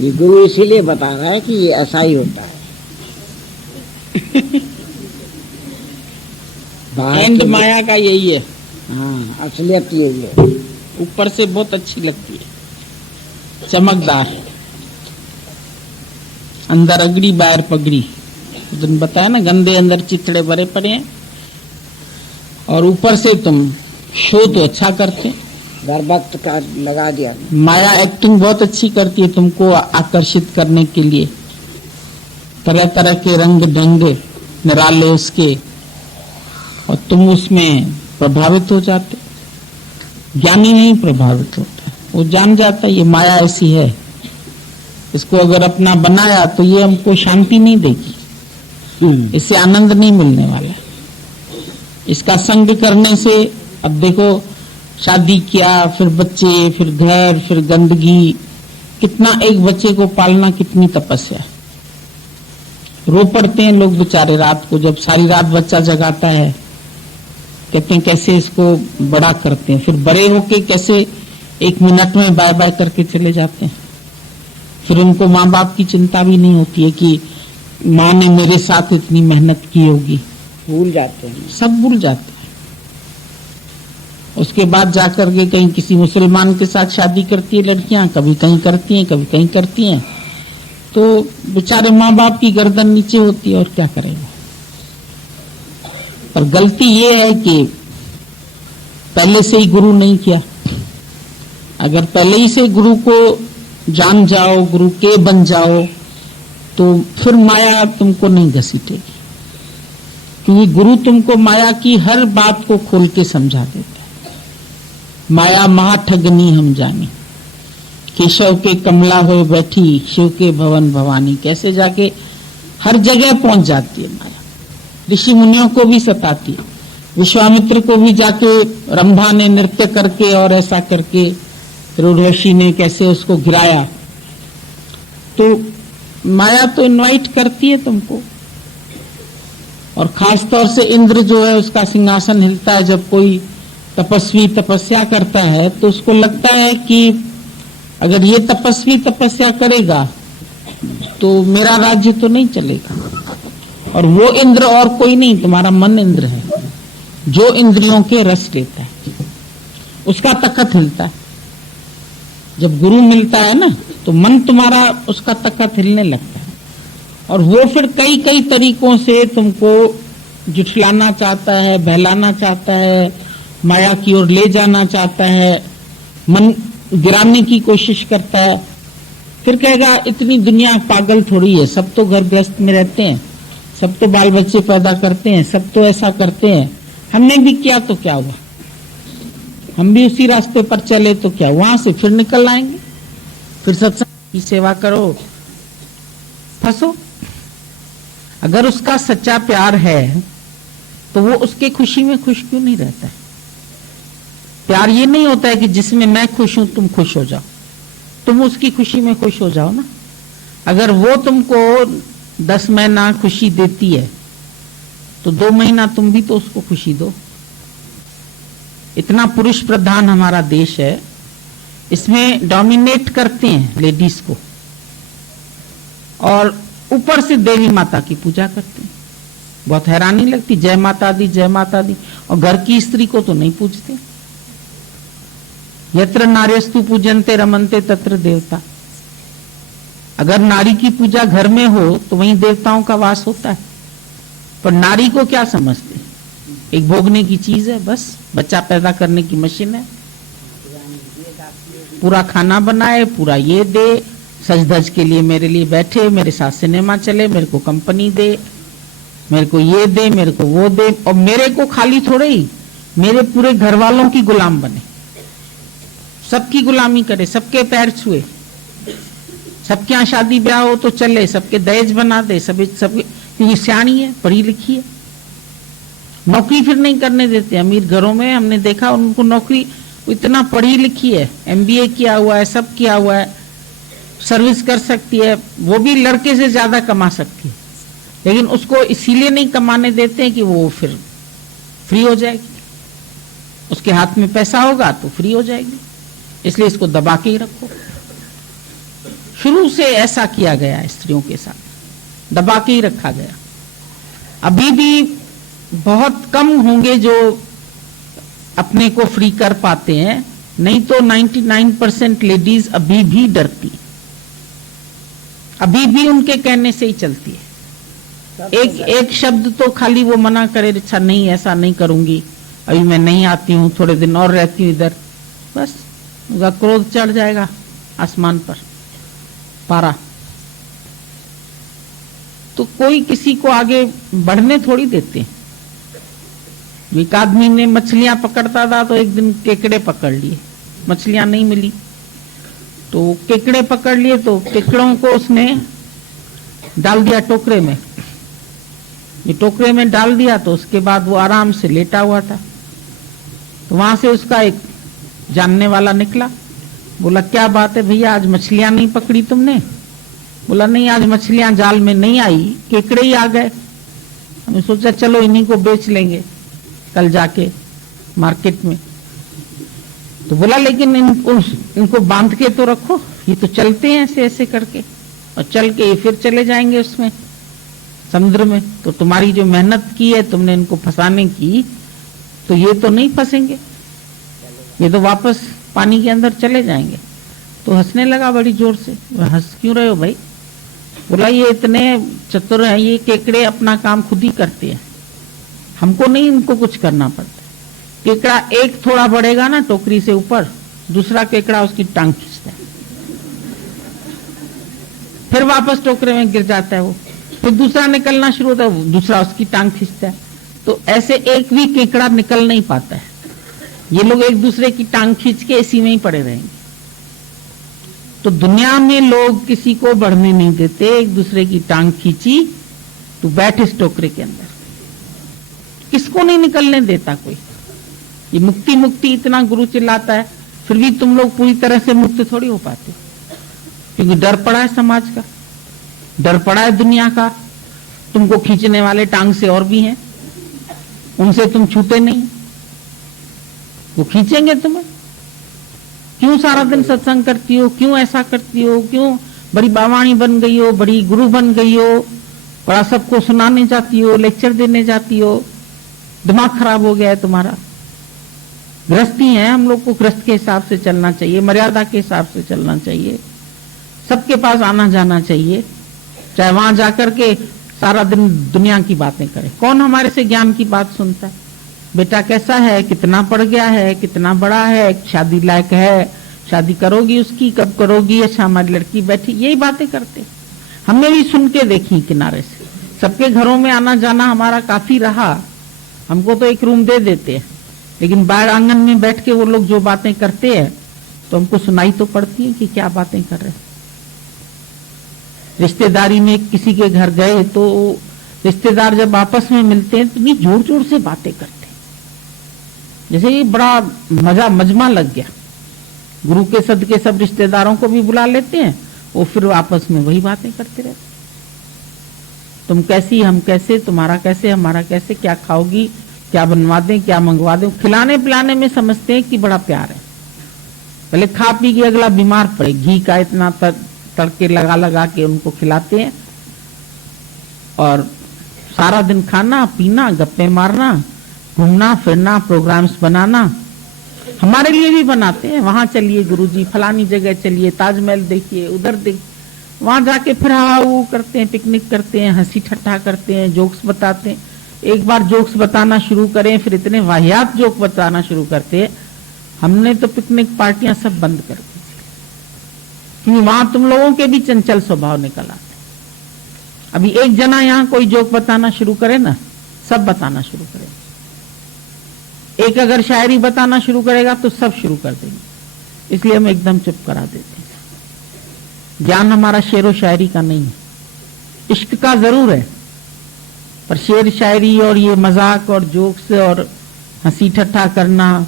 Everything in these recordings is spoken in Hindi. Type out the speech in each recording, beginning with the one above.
ये गुरु इसीलिए बता रहा है कि ये ऐसा ही होता है। एंड माया का यही है। हाँ, असलियत यही है। ऊपर से बहुत अच्छी लगती है, चमकदार, अंदर अगड़ी बाहर पगड़ी। तुम बताया ना, गंदे अंदर चिथड़े भरे पड़े हैं और ऊपर से तुम शो तो अच्छा करते। वक्त का लगा दिया। माया एक्टिंग बहुत अच्छी करती है तुमको आकर्षित करने के लिए, तरह तरह के रंग ढंग निराले उसके, और तुम उसमें प्रभावित हो जाते। ज्ञानी नहीं प्रभावित होता, वो जान जाता ये माया ऐसी है, इसको अगर अपना बनाया तो ये हमको शांति नहीं देगी, इससे आनंद नहीं मिलने वाला। इसका संग करने से, अब देखो शादी किया, फिर बच्चे, फिर घर, फिर गंदगी, कितना एक बच्चे को पालना कितनी तपस्या। रो पड़ते हैं लोग बेचारे रात को, जब सारी रात बच्चा जगाता है, कहते हैं कैसे इसको बड़ा करते हैं, फिर बड़े होके कैसे 1 मिनट में बाय बाय करके चले जाते हैं। फिर उनको माँ बाप की चिंता भी नहीं होती है कि माँ ने मेरे साथ इतनी मेहनत की होगी, भूल जाते हैं, सब भूल जाते हैं। उसके बाद जाकर के कहीं किसी मुसलमान के साथ शादी करती है लड़कियां, कभी कहीं करती हैं, कभी कहीं करती हैं, तो बेचारे माँ बाप की गर्दन नीचे होती है, और क्या करेगा। पर गलती ये है कि पहले से ही गुरु नहीं किया। अगर पहले ही से गुरु को जान जाओ, गुरु के बन जाओ, तो फिर माया तुमको नहीं घसीटेगी, क्योंकि गुरु तुमको माया की हर बात को खोल के समझा देता है। माया महाठगनी हम जानी, केशव के कमला हो बैठी, शिव के भवन भवानी, कैसे जाके हर जगह पहुंच जाती है माया। ऋषि मुनियों को भी सताती है, विश्वामित्र को भी जाके रंभा ने नृत्य करके और ऐसा करके, ऋषि ने कैसे उसको गिराया। तो माया तो इनवाइट करती है तुमको, और खास तौर से इंद्र जो है उसका सिंहासन हिलता है जब कोई तपस्वी तपस्या करता है, तो उसको लगता है कि अगर ये तपस्वी तपस्या करेगा तो मेरा राज्य तो नहीं चलेगा। और वो इंद्र और कोई नहीं, तुम्हारा मन इंद्र है, जो इंद्रियों के रस लेता है, उसका तखत हिलता है। जब गुरु मिलता है ना, तो मन तुम्हारा उसका तखत हिलने लगता है, और वो फिर कई कई तरीकों से तुमको जुठलाना चाहता है, बहलाना चाहता है, माया की ओर ले जाना चाहता है, मन गिराने की कोशिश करता है। फिर कहेगा इतनी दुनिया पागल थोड़ी है, सब तो घर गृहस्थ में रहते हैं, सब तो बाल बच्चे पैदा करते हैं, सब तो ऐसा करते हैं, हमने भी किया तो क्या हुआ, हम भी उसी रास्ते पर चले तो क्या, वहां से फिर निकल आएंगे, फिर सत्संग की सेवा करो, फंसो। अगर उसका सच्चा प्यार है तो वो उसके खुशी में खुश क्यों नहीं रहता है। प्यार ये नहीं होता है कि जिसमें मैं खुश हूं तुम खुश हो जाओ, तुम उसकी खुशी में खुश हो जाओ ना। अगर वो तुमको 10 महीना खुशी देती है तो 2 महीना तुम भी तो उसको खुशी दो। इतना पुरुष प्रधान हमारा देश है, इसमें डोमिनेट करते हैं लेडीज को, और ऊपर से देवी माता की पूजा करते हैं। बहुत हैरानी लगती, जय माता दी जय माता दी, और घर की स्त्री को तो नहीं पूजते। यत्र नार्यस्तु पूजन्ते रमन्ते तत्र देवता। अगर नारी की पूजा घर में हो तो वहीं देवताओं का वास होता है। पर नारी को क्या समझते, एक भोगने की चीज है, बस बच्चा पैदा करने की मशीन है, पूरा खाना बनाए, पूरा ये दे, सज धज के लिए मेरे लिए बैठे, मेरे साथ सिनेमा चले, मेरे को कंपनी दे, मेरे को ये दे, मेरे को वो दे, और मेरे को खाली थोड़े ही, मेरे पूरे घर वालों की गुलाम बने, सबकी गुलामी करे, सबके पैर छुए, सबके यहाँ शादी ब्याह हो तो चले, सबके दहेज बना दे, सबके, क्योंकि सियाणी है, पढ़ी लिखी है। नौकरी फिर नहीं करने देते अमीर घरों में, हमने देखा उनको नौकरी, इतना पढ़ी लिखी है, MBA किया हुआ है, सब किया हुआ है, सर्विस कर सकती है, वो भी लड़के से ज्यादा कमा सकती है, लेकिन उसको इसीलिए नहीं कमाने देते हैं कि वो फिर फ्री हो जाएगी, उसके हाथ में पैसा होगा तो फ्री हो जाएगी, इसलिए इसको दबा के ही रखो। शुरू से ऐसा किया गया स्त्रियों के साथ, दबा के ही रखा गया। अभी भी बहुत कम होंगे जो अपने को फ्री कर पाते हैं, नहीं तो 99% लेडीज अभी भी डरती, अभी भी उनके कहने से ही चलती है। एक शब्द तो खाली वो मना करे, अच्छा नहीं ऐसा नहीं करूंगी, अभी मैं नहीं आती हूँ, थोड़े दिन और रहती हूँ इधर, बस उनका क्रोध चढ़ जाएगा आसमान पर पारा। तो कोई किसी को आगे बढ़ने थोड़ी देते। एक आदमी ने मछलियां पकड़ता था तो एक दिन केकड़े पकड़ लिए, मछलियां नहीं मिली तो केकड़े पकड़ लिए, तो केकड़ों को उसने डाल दिया टोकरे में। ये टोकरे में डाल दिया तो उसके बाद वो आराम से लेटा हुआ था, तो वहां से उसका एक जानने वाला निकला, बोला क्या बात है भैया, आज मछलियां नहीं पकड़ी तुमने? बोला नहीं, आज मछलियां जाल में नहीं आई, केकड़े ही आ गए। हमने सोचा चलो इन्हीं को बेच लेंगे कल जाके मार्केट में। तो बोला लेकिन इनको बांध के तो रखो, ये तो चलते हैं ऐसे ऐसे करके, और चल के ये फिर चले जाएंगे उसमें समुद्र में, तो तुम्हारी जो मेहनत की है तुमने इनको फंसाने की, तो ये तो नहीं फंसेंगे, ये तो वापस पानी के अंदर चले जाएंगे। तो हंसने लगा बड़ी जोर से। हंस क्यों रहे हो भाई? बोला ये इतने चतुर हैं, ये केकड़े अपना काम खुद ही करते हैं, हमको नहीं इनको कुछ करना पड़ता। केकड़ा एक थोड़ा बढ़ेगा ना टोकरी से ऊपर, दूसरा केकड़ा उसकी टांग खींचता है, फिर वापस टोकरे में गिर जाता है वो, फिर दूसरा निकलना शुरू होता है, दूसरा उसकी टांग खींचता है। तो ऐसे एक भी केकड़ा निकल नहीं पाता है, ये लोग एक दूसरे की टांग खींच के इसी में ही पड़े रहेंगे। तो दुनिया में लोग किसी को बढ़ने नहीं देते, एक दूसरे की टांग खींची तो बैठ इस टोकरे के अंदर, किसको नहीं निकलने देता कोई। ये मुक्ति मुक्ति इतना गुरु चिल्लाता है, फिर भी तुम लोग पूरी तरह से मुक्त थोड़ी हो पाते, क्योंकि डर पड़ा है समाज का, डर पड़ा है दुनिया का। तुमको खींचने वाले टांग से और भी हैं, उनसे तुम छूटे नहीं, वो खींचेंगे तुम्हें। क्यों सारा दिन सत्संग करती हो, क्यों ऐसा करती हो, क्यों बड़ी बावाणी बन गई हो, बड़ी गुरु बन गई हो, बड़ा सबको सुनाने जाती हो, लेक्चर देने जाती हो, दिमाग खराब हो गया है तुम्हारा। गृहस्थी है, हम लोग को गृहस्थ के हिसाब से चलना चाहिए, मर्यादा के हिसाब से चलना चाहिए, सबके पास आना जाना चाहिए, चाहे वहां जाकर के सारा दिन दुनिया की बातें करे। कौन हमारे से ज्ञान की बात सुनता है? बेटा कैसा है, कितना पढ़ गया है, कितना बड़ा है, शादी लायक है, शादी करोगी उसकी, कब करोगी, अच्छा हमारी लड़की बैठी, यही बातें करते। हमने भी सुन के देखी किनारे से, सबके घरों में आना जाना हमारा काफी रहा, हमको तो एक रूम दे देते हैं, लेकिन बाहर आंगन में बैठ के वो लोग जो बातें करते हैं तो हमको सुनाई तो पड़ती है कि क्या बातें कर रहे हैं। रिश्तेदारी में किसी के घर गए तो रिश्तेदार जब आपस में मिलते हैं तो ये जोर जोर से बातें करते हैं, जैसे ये बड़ा मजमा लग गया। गुरु के सदके सब रिश्तेदारों को भी बुला लेते हैं, वो फिर आपस में वही बातें करते रहते, तुम कैसी, हम कैसे, तुम्हारा कैसे, हमारा कैसे, क्या खाओगी, क्या बनवा दें, क्या मंगवा दें। खिलाने पिलाने में समझते हैं कि बड़ा प्यार है, पहले खा पी के अगला बीमार पड़े, घी का इतना तड़के लगा लगा के उनको खिलाते हैं, और सारा दिन खाना पीना, गप्पे मारना, घूमना फिरना, प्रोग्राम्स बनाना। हमारे लिए भी बनाते हैं, वहां चलिए गुरुजी, फलानी जगह चलिए, ताजमहल देखिए, उधर देखिए, वहां जाके फिर हाउ करते हैं, पिकनिक करते हैं, हंसी ठट्ठा करते हैं, जोक्स बताते हैं। एक बार जोक्स बताना शुरू करें फिर इतने वाहियात जोक बताना शुरू करते हैं, हमने तो पिकनिक पार्टियां सब बंद कर दी, क्योंकि वहां तुम लोगों के भी चंचल स्वभाव निकल आते। अभी एक जना यहाँ कोई जोक बताना शुरू करे ना, सब बताना शुरू करें। एक अगर शायरी बताना शुरू करेगा तो सब शुरू कर देंगे, इसलिए हम एकदम चुप करा देते हैं। ज्ञान हमारा शेर व शायरी का नहीं है, इश्क का जरूर है, पर शेर शायरी और ये मजाक और जोक्स और हंसी ठट्ठा करना,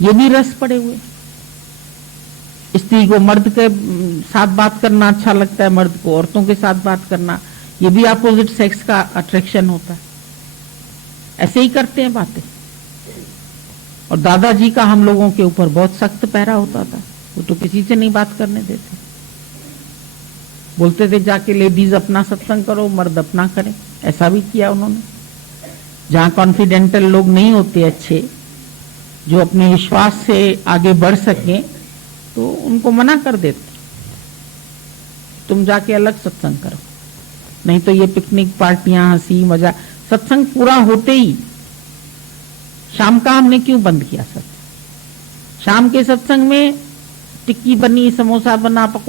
ये भी रस पड़े हुए। स्त्री को मर्द के साथ बात करना अच्छा लगता है, मर्द को औरतों के साथ बात करना, ये भी अपोजिट सेक्स का अट्रैक्शन होता है। ऐसे ही करते हैं बातें। और दादाजी का हम लोगों के ऊपर बहुत सख्त पहरा होता था, वो तो किसी से नहीं बात करने देते, बोलते थे जाके लेडीज अपना सत्संग करो, मर्द अपना करें। ऐसा भी किया उन्होंने। जहां कॉन्फिडेंटल लोग नहीं होते अच्छे, जो अपने विश्वास से आगे बढ़ सके, तो उनको मना कर देते, तुम जाके अलग सत्संग करो। नहीं तो ये पिकनिक पार्टियां, हंसी मजाक, सत्संग पूरा होते ही शाम का हमने क्यों बंद किया सत्संग? शाम के सत्संग में टिक्की बनी, समोसा बना, पकौड़ा